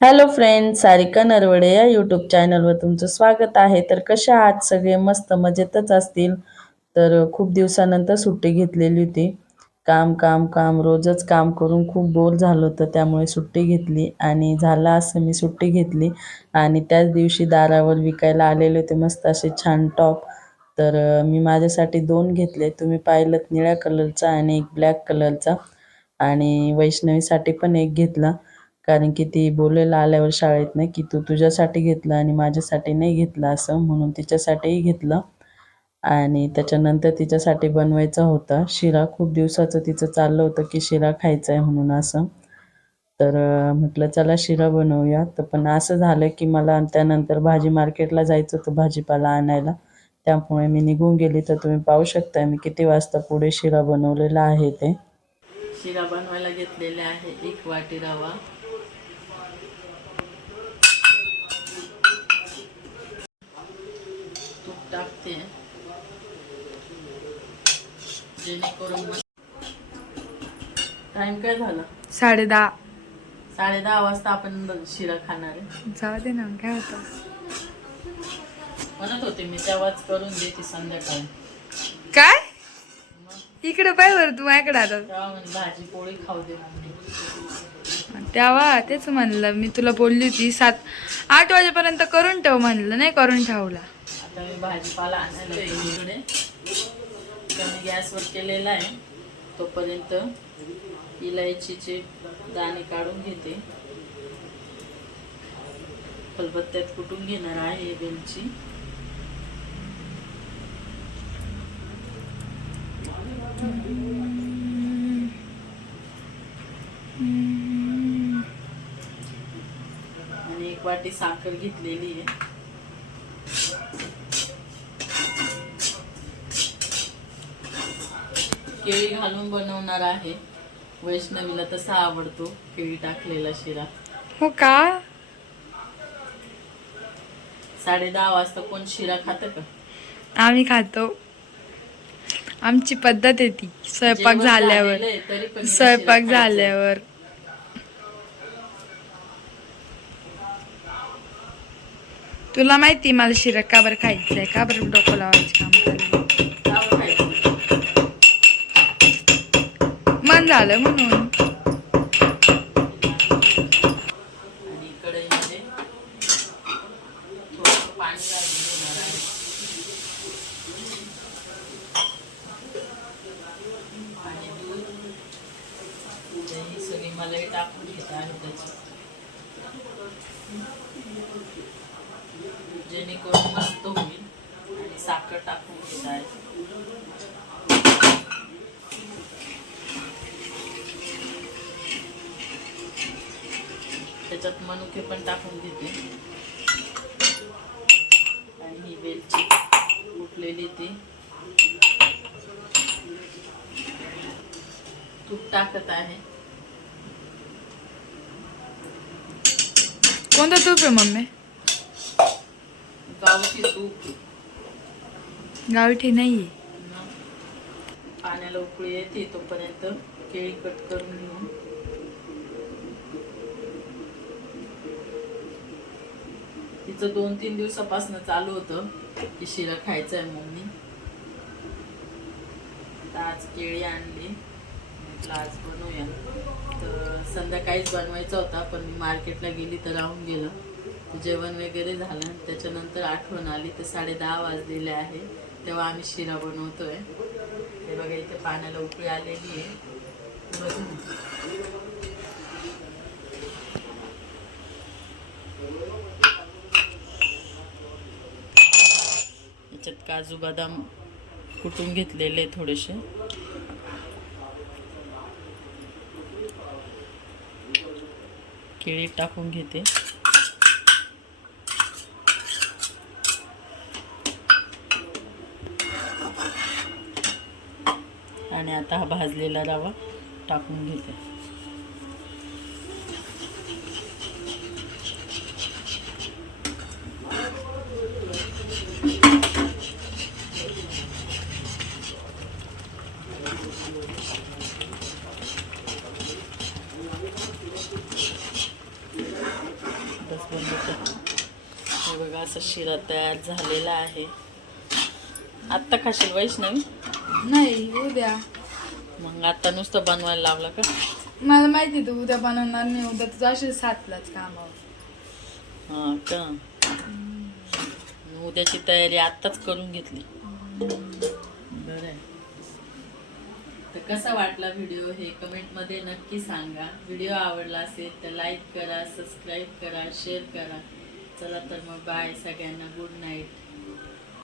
Hello friend Sarika Narwade या YouTube चॅनलवर तुमचं स्वागत आहे. तर कशा आहात सगळे? मस्त मजेतच असतील. तर खूप दिवसानंतर सुट्टी घेतलेली होती. काम काम काम रोजच काम करून खूप बोर झालं होतं त्यामुळे सुट्टी घेतली आणि झालं असं मी सुट्टी घेतली. आणि त्याच दिवशी दारावर विकायला आलेले होते मस्त असे छान टॉप तर मी माझ्यासाठी दोन घेतले. तुम्ही पाहिलं निळ्या कलरचा आणि एक ब्लॅक कलरचा आणि वैष्णवीसाठी पण एक घेतला. कारण की ती बोलायला आल्यावर शाळेत नाही की तू तुझ्यासाठी घेतलं आणि माझ्यासाठी नाही घेतलं असं म्हणून तिच्यासाठीही घेतलं. आणि त्याच्यानंतर तिच्यासाठी बनवायचा होता. शिरा खूप दिवसाचं तिचं चाललं होतं की शिरा खायचा आहे म्हणून असं. तर म्हटलं चला शिरा बनवूया. तर पण असं झालं की मला त्यानंतर भाजी मार्केटला जायचं होतं भाजीपाला आणायला. त्यामुळे मी निघून गेली. तर तुम्ही पाहू शकता मी किती वाजता पुढे शिरा बनवलेला आहे ते. शिरा बनवायला घेतलेले आहे एक वाटी रवा. टाकते. जेणेकरून टाइम काय झाला? साडे दहा. साडे दहा वाजता आपण शिरा खाणार आहे. जाऊ दे ना काय होतं? म्हणत होते मी तेव्हाच करून देते संध्याकाळी. काय? इकडे पाय बरं तू माझ्याकडे आता. तेव्हा भाजी पोळी खाऊ दे तेव्हा तेच म्हणलं मी तुला बोलली होती सात आठ वाजेपर्यंत करून ठेव म्हणलं नाही करून ठेवला. आता मी भाजीपाला आणायला इकडे. कमी गॅसवर केलेला आहे. तोपर्यंत इलायचीचे दाणे काढून घेते. कलबत्त्यात कुटून घेणार आहे वेलची? आणि एक वाटी साखर घेतलेली आहे. केळी घालून बनवणार आहे. वैष्णवीला तसा आवडतो केळी टाकलेला शिरा. हो का? साडे दहा वाजता कोण शिरा खातं का? आम्ही खातो. आमची पद्धत आहे ती. स्वयंपाक जेवण झाल्यावर. झालेलं आहे, तरी पण शिरा स्वयंपाक खायचा. झाल्यावर. तुला माहिती मला शिरा का बरं खायचंय? का बरं डोकं लावायचं काम ही सगळी मलाई टाकून घेत आहे त्याची. जेणेकरून मस्त होईल आणि साखर टाकून घेत आहे. त्याच्यात मनुके पण टाकून घेते. आणि ही वेलची उठलेली ती. तूप टाकत आहे. कोणतं तूप आहे मम्मी? गावठी तूप. गावठी नाहीये. न पाण्याला उकळी येते तोपर्यंत केळी कट करून घेऊन. तिचं दोन तीन दिवसापासून चालू होतं की शिरा खायचं आहे मम्मी. तर आज केळी आणली. म्हटलं आज बनवूया. तर संध्याकाळीच बनवायचा होता पण मी मार्केटला गेली तर राहून गेलं. जेवण वगैरे झालं. त्याच्यानंतर आठवण आली तर साडे दहा वाजलेले आहे. तेव्हा आम्ही शिरा बनवतोय. हे बघा इथे पाण्याला उकळी आलेली आहे बघू. याच्यात काजू बदाम कुटून घेतलेले थोडेसे. केळी टाकून घेते. आणि आता हा भाजलेला रवा टाकून घेते. असं शिरा तयार झालेला आहे. आत्ता खाशील वैष्णवी? नाही उद्या. मग आता नुसतं बनवायला लावलं का? मला माहिती तू उद्या बनवणार नाही उद्या तुझं अशी सातलाच कामावर. हां का? उद्याची तयारी आत्ताच करून घेतली. बरं आहे. तर कसा वाटला व्हिडिओ हे कमेंटमध्ये नक्की सांगा. व्हिडिओ आवडला असेल तर लाईक करा सबस्क्राईब करा शेअर करा. चला तर मग बाय सगळ्यांना गुड नाईट.